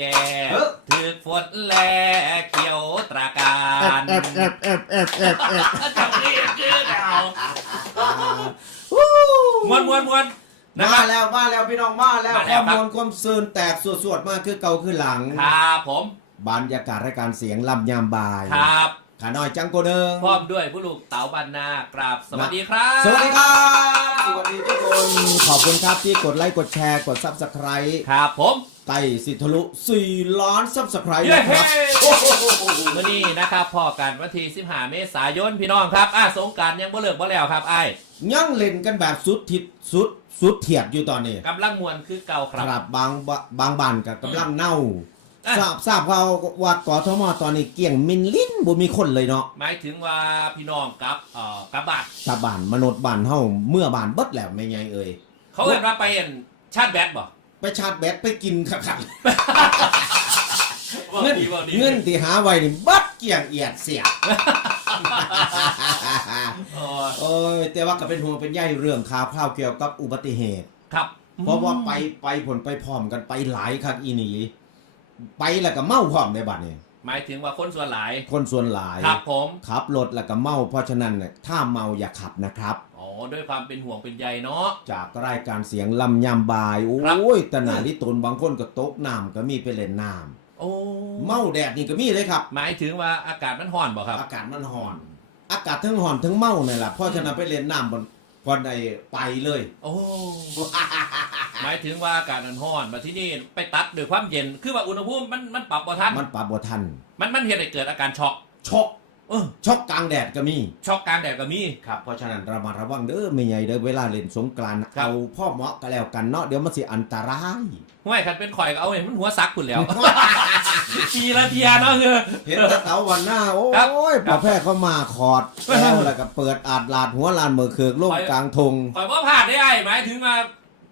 แกถือฝนแลเขียวตราการแอบแอบแอบแอบแอบแอบจังนี้คือดาวมวนมวนมวนนะคมารับแล้วมาแล้วพี่น้องมาแล้วมาแล้ข้อวครับมูลความซื่นแตกสวดสวดๆมากคือเก่าคือหลังครับผมบรรยากาศรายการเสียงลำยามบ่ายครับ ขาน้อยจังโกเดิงพร้อมด้วยผู้ลูกเต๋าบันนากราบสวัสดีครับ สวัสดีครับ สวัสดีทุกคน ขอบคุณครับที่กดไลค์กดแชร์กดซับสไคร b ์ครับผมไต่สิทะลุ4ล้านซับสไคร b ์เย้นะครับโอ้โหมื่อนี้นะครับพอกันวันที่15เมษายนพี่น้องครับอะสงกรารยังบ่เลิกบ่แล้วครับไอ้ยังเล่นกันแบบสุดทิศสุดสุดเถียดอยู่ตอนนี้กำลังมวนคือเก่าคครับรับ บางบางบ้านกับกำลังเน่า อะทราบทราบเขาว่ากทมตอนนี้เกี่ยงมินลิ้นบ่มีคนเลยเนาะหมายถึงว่าพี่น้องกับเอ่อกระบะตาบ้านมนุษย์บ้านเฮาเมื่อบ้านเบิดแล้วไม่ไงเอ่ยเขาเอิ้นว่าไปเห็นชาติแบตบ่ไปชาร์จแบตไปกินขับว่าเงินดีว่าดีเงินที่หาไว้นี่บัดเกี่ยงเอียดเสีย เออโอ้ยแต่ว่าก็เป็นห่วงเป็นใยเรื่องข่าวคราวเกี่ยวกับอุบัติเหตุ ครับเพราะว่าไปไปผลไปพร้อมกันไปหลายคักอีหนี ไปแล้วก็เมาพร้อมในบัดนี้หมายถึงว่าคนส่วนหลายคนส่วนหลายครับผมขับรถแล้วก็เมาเพราะฉะนั้นเนี่ยถ้าเมาอย่าขับนะครับอ๋อด้วยความเป็นห่วงเป็นใยเนาะจากรายการเสียงลำยำบายโอครับ้ยตนาลิตนบางคนก็ตกน้ำก็มีไปเล่นน้โอ้ำเมาแดดนี่ก็มีเลยครับ หมายถึงว่าอากาศมันร้อนบ่ครับ อากาศมันห่อน อากาศทั้งห่อนทั้งเมาเนี่ยแหละเพราะฉะนั้นไปเล่นน้ำบนพอได้ไปเลย โอ้ หมายถึงว่าอากาศมันร้อนมาที่นี่ไปตัดด้วยความเย็น คือว่าอุณหภูมิมันมันปรับบ่ทันมันปรับบ่ทันมันมันเฮ็ดให้เกิดอาการช็อกช็อกเออช็อกกลางแดดก็มีช็อกกลางแดดก็มีครับเพราะฉะนั้นระมัดระวังเด้อไม่ใหญ่เด้อเวลาเล่นสงกรานต์ครับเอาพ่อเหมาะก็แล้วกันเนาะเดี๋ยวมันสิอันตรายห้วยคันเป็นข่อยก็เอาเห็นมันหัวซักคุณแล้วทีละเทียเนาะคือเห็นแต่เต๋าวันหน้าโอ้ครับยปลาแพร่เข้ามาขอดแล้วแล้วก็เปิดอาดลาดหัวลานเมือเคือกโลกกลางทงข่อยว่าผ่านได้ไอ้หมายถึงมา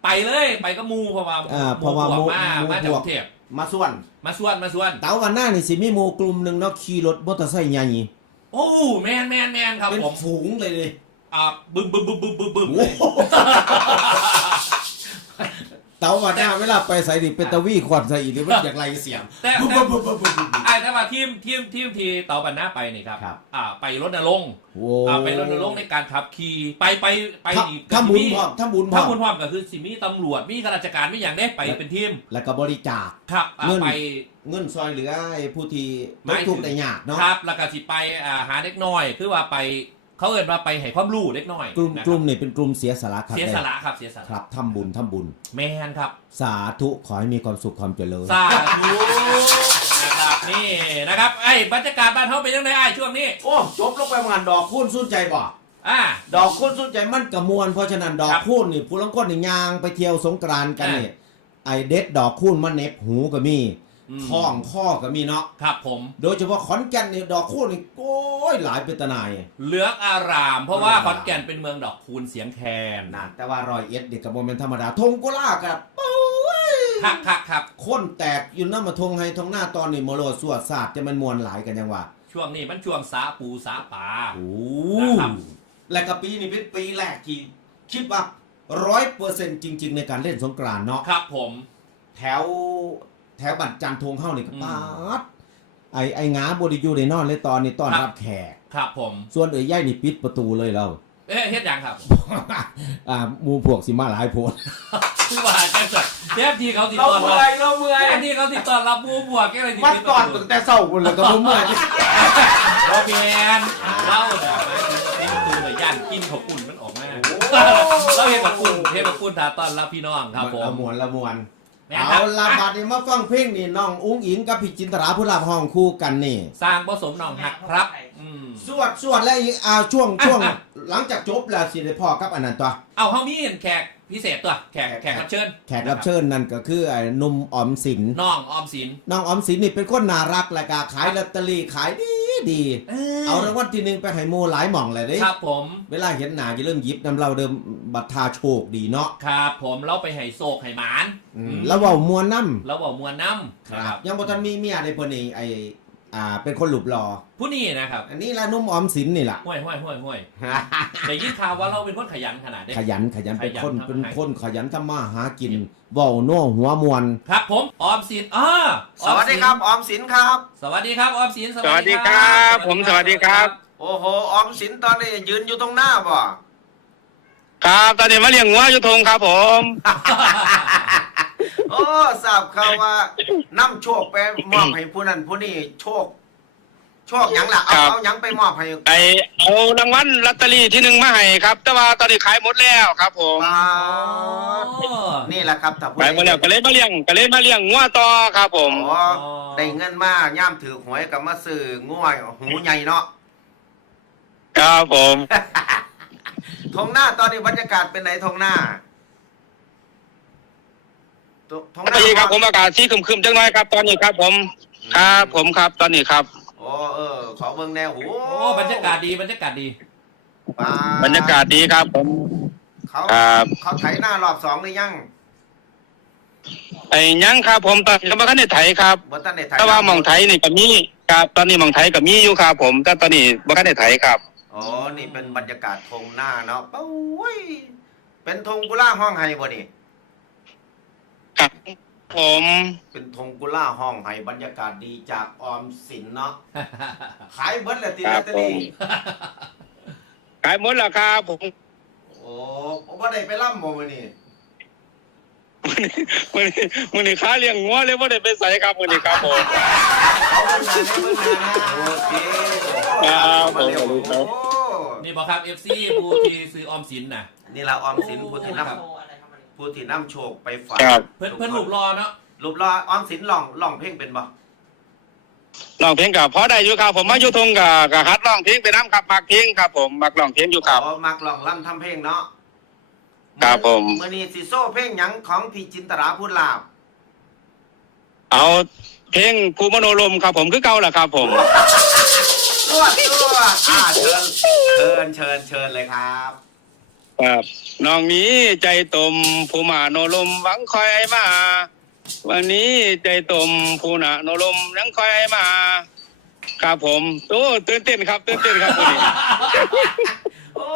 ไปเลยไปก็มูเพราะว่าอ่าเพราะว่าหหมู่พกมาหมู่มาจากพวกกรุงเทพมาส่วน มาส่วนมาส่วน เต๋าวันหน้านี่สิมีหมู่กลุ่มหนึ่งเนาะขี่รถมอเตอร์ไซค์ใหญ่โอ้แมนแมนแมนครับเป็นผมฝูงเลยเลยอ่าบึ้มบึ้มบึ้มบึ้มบึ้มบึ้มโอ้โหเต๋าวันหน้าเวลาไปใส่ดิเป็นตะวี่ควันใส่อีกหรือมันอยากไรเสียงแต่ปุ๊บแต่ปุ๊บปุ๊บปุ๊บปุ๊บ ไอ้ถ้าว่าทีมทีมทีมทีเตาบันหน้าไปนี่ครับครับ อ่าไปรถนรงค์โอ้อ่าไปรถนรงค์ในการขับขี่ไปไปไปถ้าอีกถ้าบุญมีพร้อมถ้าบุญพร้ถ้าอมบุญพร้อมก็คือสิมีตำรวจมีข้าราชการมีอย่างได้ไปเป็นทีมแล้วก็บริจาค ครับอ่าเงิน ไป เงินซอยเหลือไอ้ผู้ที่หตมากยถึงทุกข์ได้ยากเนาะ ครับแล้วก็สิไปอ่าหาเด็กน้อย คือว่าไป เขาเอินว่าไปให้ความรู้เด็กน้อยกลุ่มนะครับกลุ่มนี่เป็นกลุ่มเสียสละครับเสียสละครับเสียสคละรับทำบุญทำบุญ แมนครับ สาธุขอให้มีความสุขความเจริญ สาธุนะครับนี่นะครับไอ้บรรยากาศบ้านเขาเป็นยังไงไอ้ช่วงนี้โอ้จบลงไปงานดอกคูณสุนใจบ่ อ่า ดอกคูณสุนใจมันกระมวลเพราะฉะนั้นดอคกรับคูณนี่ผู้ลังคนนี่ยางไปเที่ยวสงกรานต์กันอ่านี่ไอเด็ดดอกคูณมันเหน็บหูก็มี มท้องข้อก็มีเนาะครับผม โดยเฉพาะขอนแก่นนี่ดอกคูณนี่โอ้ยหลายเป็นตะนายเหลืองอาราม เพราะว่าอ่าขอนแก่นเป็นเมืองดอกคูณเสียงแคนนั่นแต่ว่ารอยเอ็ดเด็กกับโมเมนธรรมดาทงกุล่ากับคักคักครับคนแตกอยู่น้ำมาทงให้ทงหน้าตอนนี้มโลดสวดศาสตร์จะมันมวลหลายกันยังวะช่วงนี้มันช่วงสาปูสาปลาโอ้นะครับและกับปีนี้เป็นปีแรกที่คิดว่าร้อยเปอร์เซ็นต์จริง ๆ ในการเล่นสงกรานต์เนาะครับผม แถว แถวบัตรจันทงเข้านี่ก็อืมปาดไอไองาบริยูในนอนเลยตอนนี้ต้อนครับรับแขก ครับผม ส่วนเอ๋ยย่ายนี่ปิดประตูเลยเรา เอ๊ะเฮ็ดยังครับ อ่าหมูพวกสิมาหลายโพดคือว่าจังสัตว์เทปที่เขาติดเราต่อเมื่รัอบยเราเมื่อยเทปที่เขาติดต่อรับบูบวกแค่อะไรที่มันปิดตอนประตั้งแต่เศร้าคนแล้วก็บ่เมื่อยโอเคนเล่าเนี่ยนี่คือเลยย่านกินขอบคุณมันออกมาเราเห็นกับคุณเห็นกับคุณถาตอนรับพี่น้องครับผมละมวนละมวน แม่คเอารับละบัดนี้มาฟังเพลงนี่น้องอุ้งอิงกับพี่จินตราผู้รับห้องคู่กันนี่ สร้างผสมหนองหักครับอืม สวดสวดแล้วอีกอ่าช่วงอะช่วง อะ หลังจากจบแล้วสิได้พ่อกับอันนั้นตัว เอาเขามีเห็นแขกพิเศษตัวแขกแขกรับเชิญแขกรับเชิญนั่นก็คือไอ้หนุ่มออมสินน้องออมสิน น้องออมสินนี่เป็นคนน่ารักและก็ขายลอตเตอรี่ขายดี ดีเอเอารางวัลที่หนึ่งไปให้โมหลายหม่องเลยเด้ครับผม เวลาเห็นหนาจะเริ่มหยิบนำเราเดิมบัตรทาโชคดีเนาะครับผมเราไปให้โศกให้หมานอืมแล้วเว่ามวนน้เราบอกมวลน้ำำนะครับยังบ่ทันมีเมียในเพิ่นนี่ไอ อ่า เป็นคนหลุบหลอผู้นี้นะครับอันนี้ละนุ่มออมสินนี่ล่ะห้วยห้วยห้วยห้วยแต่ยินข่าวว่าเราเป็นคนขยันขนาดนี้ ขยันขยันเป็นคนขยันทำเป็นคนขยันทำมาหากินเว้าโน่หัวมวนครับผมออมสินอ่าสวัสดีครับ ออมสินครับ สวัสดีครับออมสินสวัสดีครับ ผมสวัสดีครับ โอ้โห ออมสินตอนนี้ยืนอยู่ตรงหน้าบ่ ครับ ตอนนี้มาเลี้ยงวัวอยู่ทงครับผมโอ้ทราบข่าวว่านํโชคไปมอบให้ผู้นั้นผู้นี้โชค โชคหยังล่ะ เอาเอาหยังไปมอบให้ไอเอารางวัลลอตเตอรี่ที่หนึ่งมาให้ครับ แต่ว่าตอนนี้ขายหมดแล้วครับผมปาโอ้ดนี่แหละครับถ้าผู้ขายหมดแล้วก็เลยมาเลี้ยงก็เลยมาเลี้ยงวัวต่อครับผมโอ้ได้เงินมาย่ามถือหวยกับมาซื้อง่วยหูใหญ่เนาะ ครับผม ทงหน้าตอนนี้บรรยากาศเป็นไหนทงหน้า ททงหตน้าอนนี้ครับผมอากาศที่ครึมๆจังน้อยครับ ตอนนี้ครับผมครับผมครับตอนนี้ครับโอ้เออขอเบิ่งแนวหูโอ้บรรยากาศดีบรรยากาศดีปาดบรรยากาศดีครับผมเขาครับเขาไถหน้ารอบสองหรือยังไอ้ยังครับผมตอนนี้ก็มาขั้นในไถครับบ่ทันได้ไถแต่ว่าหมองไถนี่ก็มีครับตอนนี้หมองไถก็มีอยู่ครับผมแต่ตอนนี้บ่ขั้นในไถครับอ๋อนี่เป็นบรรยากาศทงหน้าเนาะโอ้ยเป็นธงกุล่าห้องไห้บ่นี่ ครับผมเป็นธงกุล่าห้องไห้บรรยากาศดีจากออมสินเนาะขายเบิดแล้วติลอตเตอรี่ขายหมดแล้วครับผม โอ้ผมบ่ได้ไปล่ำบ่มื้อนี้มือนี้มือนี้ค้าเลี้ยงงัวเลยว่าได้ไปใส่ครับมือนี้ครับผมเอาเบิ่งหน้าได้เบิ่งหน้านะโอเคครับผมมาเร็วครับโอ้นี่บอกครับ FC ผู้ที่ซื้อออมสินนะนี่ล่ะออมสินผู้ที่นำ ผู้ที่นำโชคไปฝากครับเพื่อนเพื่อนหลุบรอเนาะรูปรอออมสินร้องร้องเพลงเป็นบ่ร้องเพลงกับพอได้อยู่ครับผมมาอยู่ทงกับกับฮัดร้องเพลงไปน้ำครับมักเพลงครับผมมักร้องเพลงอยู่ครับ อ๋อมักร้องล่ำทำเพลงเนาะครับผมมื้อนี้สิโซ่เพลงหยังของพี่จินตราพูดลาบเอาเพลงภูมโนลมครับผมคือเก่าแหละครับผมตรวจตรวจอ่าเชิญเชิญเชิญเชิญเลยครับ ครับน้องนี้ใจตมภูมาโนลมหวังคอยมา วันนี้ใจตมภูนาโนลมยังคอยมา ครับผมโอ้ตื่นเต้นครับตื่นเต้นครับวันนี้โอ้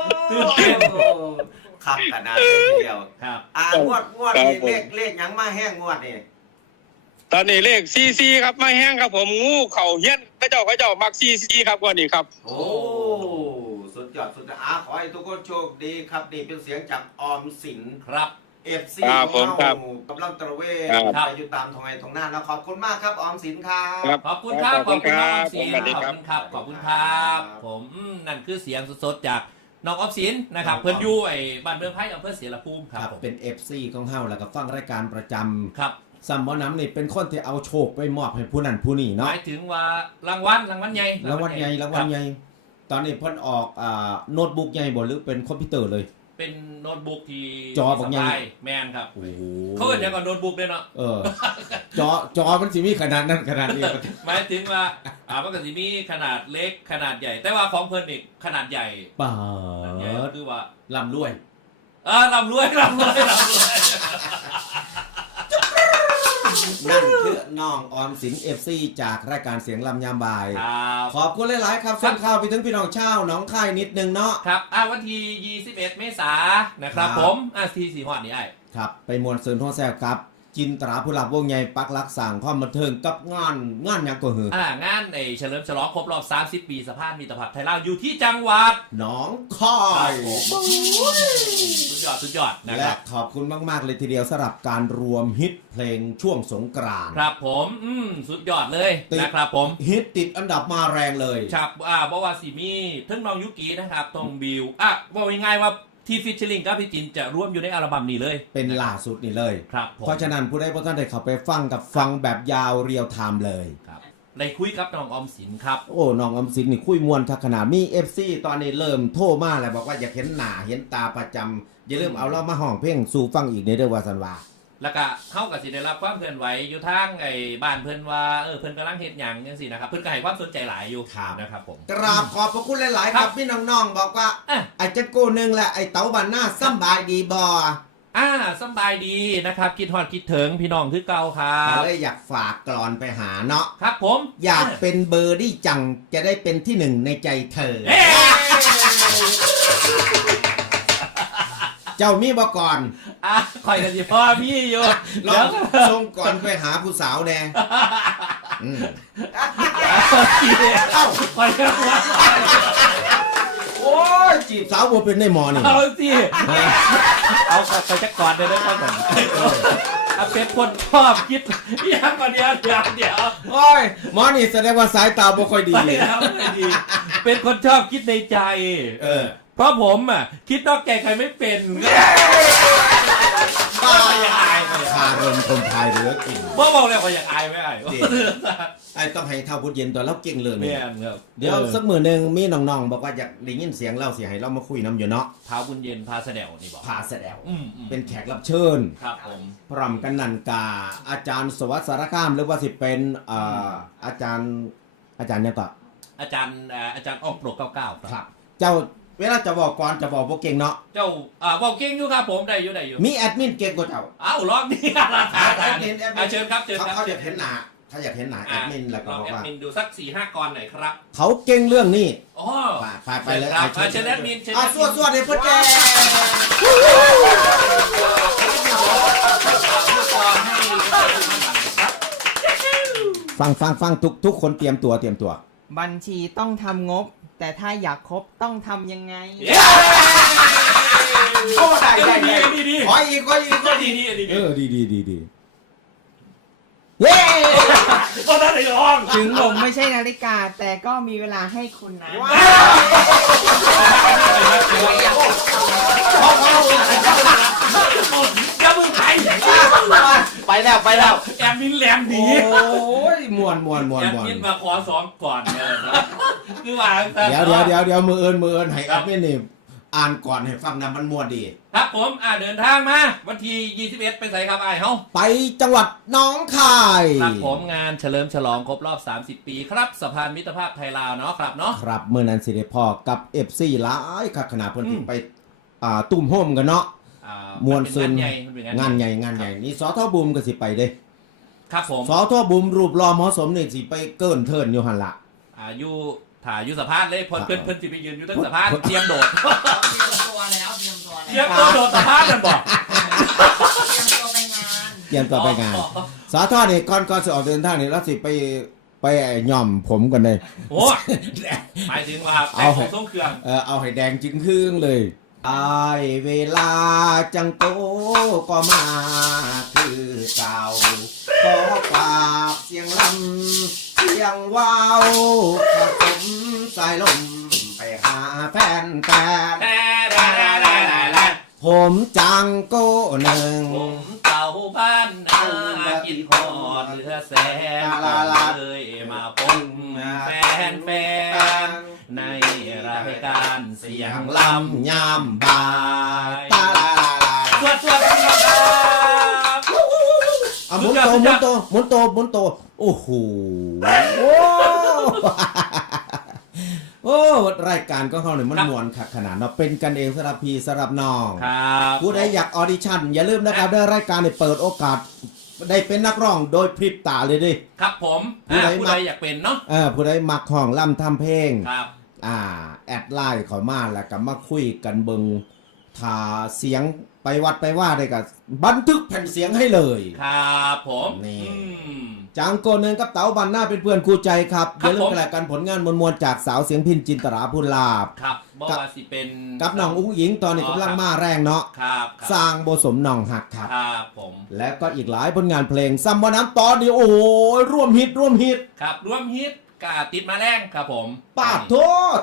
ครับขนาดนี้ทีเดียวครับอ่างวดงวดนี่เลขเลขหยังมาแห้งงวดนี่ตอนนี้เลขซีซีครับไม่แห้งครับผมงูเข่าเฮี้ยนพระเจ้าพระเจ้ามักซีซีครับวันนี้ครับ โอ้สุด ยอดสุดยอดอาขอให้ทุกคนโชคดีครับนี่เป็นเสียงจากออมสินครับเอฟซีครับขผองมเราครับกำลังตระเวนครับ ไปอยู่ตามทางไงทางหน้าแล้วขอบคุณมากครับออมสินครับครับ ขอบคุณครับขอบคุณน้องออมสินสวัสดีขอบครับคุณครับ ขอบคุณครับ ผมอืมนั่นคือเสียงสดๆจากน้องออมสินนะครับ เพื่อนอยูไอ้บ้านเมืองไพ่อำเภอเสียรภูมิคครัรับบผมเป็น FC ของเฮาแล้วก็ฟังรายการประจำครับ ซัมบอน้ำนี่เป็นคนที่เอาโชคไปมอบให้ผู้นั้นผู้นี้หเนาะมายถึงว่ารางวัลรางวัลใหญ่รางวัลใหญ่รางวัลใหญ่ ตอนนี้เพิ่นออกอ่าโน้ตบุ๊กใหญ่บ่หรือเป็นคอมพิวเตอร์เลย เป็นโน้ตบุ๊กที่จอบักใหญ่สบายแมนครับ โอ้โหเขาเอิ้นอย่างก่อนโน้ตบุ๊กด้วยเนาะ เออ จอจอมันสิมีขนาดนั้นขนาดนี้ หมายถึงว่าอ่ามันก็สิมีขนาดเล็กขนาดใหญ่ แต่ว่าของเพิ่นนี่ขนาดใหญ่ป่าขนาดใหญ่ก็คือว่า ลำรวย เออลำรวยลำรวยลำรวย นั่นคือน้องออมสิน FC จากรายการเสียงลำยามบ่าย ครับขอบคุณหลาย ๆ ครับส่งข่าวไปถึงพี่น้องชาวหน้องค่ายนิดนึงเนาะ ครับอ่าวันที่ 21 เมษายนนะครับครับ ผมอ่าทีสีหอดนี่ไอ้ ครับ ไปมวลเสริญโทษแซวครับ จินตราผู้หลับวงใหญ่ปักหลักสั่งความบันเทิงกับงานงานหยังก็คืออ่างานไอเฉลิมฉลองครบรอบ 30 ปีสะพานมิตรภาพไทยลาวอยู่ที่จังหวัดหน้องคอครับยผมสุดยอดสุดยอดนะคและรับขอบคุณมาก ๆ เลยทีเดียวสำหรับการรวมฮิตเพลงช่วงสงกรานต์ ครับผมอืมสุดยอดเลยติด นะครับผมฮิตติดอันดับมาแรงเลยครับอ่าบอกว่าสีมีทั้งน้องยุกินะครับตรงบิวอะบอกง่ายๆว่า ที่ฟิชเชอร์ลิงกับพี่จินจะร่วมอยู่ในอัลบั้มนี้เลยเป็นล่าสุดนี่เลย ครับผมเพราะฉะนั้นผู้ใดผู้ท่านได้เข้าไปฟังกับฟังแบบยาวเรียวไทม์เลย ครับได้คุยกับน้องออมสินครับ โอ้น้องอมสินนี่คุยมวนทักขนาดมีเอฟซีตอนนี้เริ่มโทรมาแล้วบอกว่าอยากเห็นหน้าเห็นตาประจำอย่าลืมเอาเรามาห้องเพลงสู่ฟังอีกในเด้อว่าสันว่า แล้วก็เข้ากับสิได้รับความเคลื่อนไหวอยู่ทางไอ้บ้านเพิ่นว่าเออเพิ่นกำลังเฮ็ดหยังจังซี่นะครับเพิ่นก็ให้ความสนใจหลายอยู่ครับ นะครับผม กราบขอบพระคุณหลาย ๆ คครัรับบพี่น้องๆบอกว่าอะ ไอ้เจัดกูหนึงแหละไอ้เต๋าบันหน้าสำบายดีบ่อ่าสำบายดีนะครับคิดฮอดคิดถึงพี่น้องคือเก่าครัก็บเลยอยากฝากกรอนไปหาเนาะครับผมอยากเป็นเบอร์ดี้จังจะได้เป็นที่หนึ่งในใจเธอ เอ้ยเจ้ามีบ่ก่อน อะคอยกันสิพ่อพี่อยู่ลเดี๋อยวงส่งก่อนไปหาผู้สาวแน่อืมเอ้าคอยกันว่าโอ้ยจีบสาวบ่เป็นในหมอนี่เอาสิเอาไปจักก่อนเดี๋ยวได้ก่อนก่อนเอาเป็นคนชอบคิดยังก่อนเดียวเดี๋ยวเดี๋ยวโอ้ยหมอนี่แสดงว่าสายตาบ่ค่อยดีไปแล้วไม่ดีเป็นคนชอบคิดในใจ เออ เพราะผมอะ คิดนอกใจใครไม่เป็น ป้าอยากอายไปคารมคนไทยเหลือกิน บ่บอกเลยว่าอยากอายไม่อายจริง ไอ้ต้องให้เท่าพุทธเย็นตัวเราเก่งเลยเนี่นี่ยครับเดี๋ยวสักมือหนึ่งมีน้องๆ บอกว่าอยากได้ยินเสียงเราเสียให้เรามาคุยน้ำอยู่เนาะเท้าบุญเย็นพาเสดวนี่บอกพาแสดงอืมอืมเป็นแขกรับเชิญ ครับผม พร้อมกันนันกา อาจารย์สวัสดิ์สารคามหรือว่าสิเป็นเอ่ออาจารย์อาจารย์เนี่ยก็อาจารย์เอ่ออาจารย์ออมโปรเก้าเก้าครับ เจ้า เวลาจะบอกก่อนจะบอกพวกเก่งเนาะเจ้าอ่าบอกเก่งอยู่ครับผมได้อยู่ได้อยู่มีแอดมินเก่งกว่าเจ้าเอ้ารอบนี้อาจารย์แอดมินแอดมินอะเชิญครับเชิญเขาครับเขาอยากเห็นหนาเขาอยากเห็นหนาแออะดมินแล้วก็ลองบอกแอดว่า มินดูสักสี่ห้ากรหน่อยครับเขาเก่งเรื่องนี้อ๋อไปไปไปเลยครับอะอะเชิญแอดมินเชิญอะแอดสมิวดนสวดเลยพุทธแกฟังฟังฟังทุกทุกคนเตรียมตัวเตรียมตัว บัญชีต้องทำงบ แต่ถ้าอยากครบต้องทำยังไงเย้โอ้ได้ได้ดีได้ดีดีขออีกขออีกขอดีอีกดีดีเออดีดีดีดีเย้ โอ้ได้เลยร้องถึงผมไม่ใช่นาฬิกา แต่ก็มีเวลาให้คุณนะ อย่ามึงไปไปแล้วไปแล้ว แอดมินแหลมดี โอ้ยมวนมวนมวนแอดมวนมินมาขอสองก่อนเนี่ยนะคือว่า เดี๋ยวเดี๋ยวเดี๋ยวเดี๋ยวมือเอินมือเอินให้แอดมินนี่ อ่านก่อนให้ฟังนะมันมวนดี ครับผมอ่าเดินทางมาวันที่21 ไปใส่ครับไอ้ายเฮาไปจังหวัดหน้องคายครับผมงานเฉลิมฉลองครบรอบ 30 ปีครับสะพานมิตรภาพไทยลาวเนาะครับเนาะ ครับเมื่อนั้นสิได้พอกับเอฟซีหลายครับขนาดเพิ่นอืมที่ไปอ่าตุ่มโฮมกันเนาะอ่ามมวลซึนนเป็นงานใหญ่มันเป็นงานใหญ่งานใหญ่นี่สอทอบุมก็สิไปเด้ครับผมสอทอบุมรูปรอเหมาะสมนี่สิไปเกินเทินอยู่หันละ อายุ ถ่ายอยู่สะพานเลยเพิ่นครับเพิ่นเพิ่นสิไปยืนอยู่ตั้งสะพานเตรียมโดดเตรียมตัวแล้วเตรียมตัวเตรียแล้วมตัวโดดสะพานกันบอกเตรียมตัวไปงานเตรียมต่อไปงาน สาทอนี่ก่อนก่อนสิออกเดินทางนี่แล้วสิไปไปย่อมผมกันเลยโอ้หมายถึงว่าแต่เอางของทรงเครื่องเออเอาให้แดงจึงครึ่งเลยอายเวลาจังโตก็มาคือเก่าขอฝากเสียงลำเสียงว้าวผสมสายลมไปหาแฟนแฟนผมจังโก้หนึ่งผมเต่าบ้านนากินหอดเรือแสนเลยมาพบแฟนแฟนในรายการเสียงลลำยามบายตาลาลาลาำสวัสดีครับ เอาหมุ นโตหมุนโตหมุนโตหมุนโตโอ้โหโอ้โอ้รายการก็เขาเนี่ยมันมวนขักขนาดเนาะเป็นกันเองสำหรับพี่สำหรับน้องครับผู้ใดอยากออดิชั่นอย่าลืมนะครับได้รายการเนี่ยเปิดโอกาสได้เป็นนักร้องโดยพริบตาเลยดิครับผมผู้อ่าใดผู้มาใดอยากเป็นเนาะเออผู้ใดมักห้องล่ำทำเพลงครับ อ่า แอดไลน์เขามาแล้วก็มาคุยกันเบิง ถ้าเสียงไปวัดไปว่าได้ก็บันทึกแผ่นเสียงให้เลย ครับผมนี่ อืมจังโกเนินกับเต๋าบันหน้าเป็นเพื่อนคู่ใจครับคอรับย่าลืมผมกันแหละกันผลงานมวลๆจากสาวเสียงพินจินตราพูลาบ ครับบอกกับ ว่าสิเป็นกับน้องอุ้งอิงตอนนี้อ๋อกำลังครับมาแรงเนาะครับคสรับร้างโบสมหนองหักครับ ครับผมและก็อีกหลายผลงานเพลงซัมวาน้ำตอนนี้โอ้โหร่วมฮิตร่วมฮิต ครับร่วมฮิต กาติดมาแรงครับผมปาดโท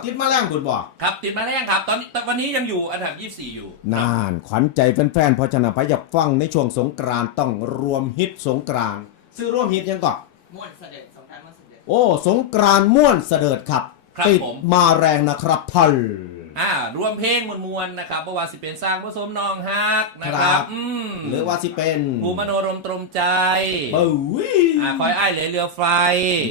ติดมาแรงคุณบอกครับติดมาแรงครับตอนนี้แต่วันนี้ยังอยู่อันดับ 24 อยู่นานขวัญใจแฟนๆเพราะฉะนั้นพอยากฟังในช่วงสงกรานต์ต้องรวมฮิตสงกรานต์ซื้อร่วมฮิตยังก่อนม่วนเสด็จสงกรารม่วนเสด็จโอ้ สงกรานต์ม่วนเสดิร์ดครับครับติดผมมาแรงนะครับท่าน อ่ารวมเพลงมวลๆนะครับเพราะว่าสิเป็นสร้างผสมนองฮักนะครับอืมหรือว่าสิเป็นภูมโนรมตรมใจเบ้ยอ่าคอยอ้ายเหลยเรือไฟ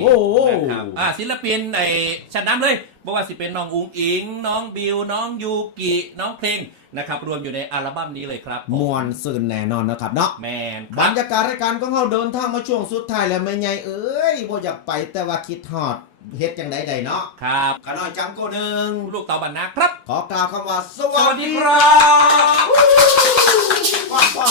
โอ้โหนะครับอ่าศิลปินไอ้ชัดน้ำเลยบอกว่าสิเป็นน้องอุงอิง น้องบิว น้องยูกิน้องเพลงนะครับรวมอยู่ในอัลบั้มนี้เลยครับมวนซื่นแน่นอนนะครับเนาะแมนคบรรับรยากาศรายการของเราเดินทางมาช่วงสุดท้ายแล้วไม่ไงเอ้ยบ่อยากไปแต่ว่าคิดฮอด เฮ็ดจังไดใดเนาะครับขน้อยจำก็หนึ่งลูกเตาบันนาครับ ขอกล่าวคำว่าสสวัวัสสดีดีคครับรับว้าว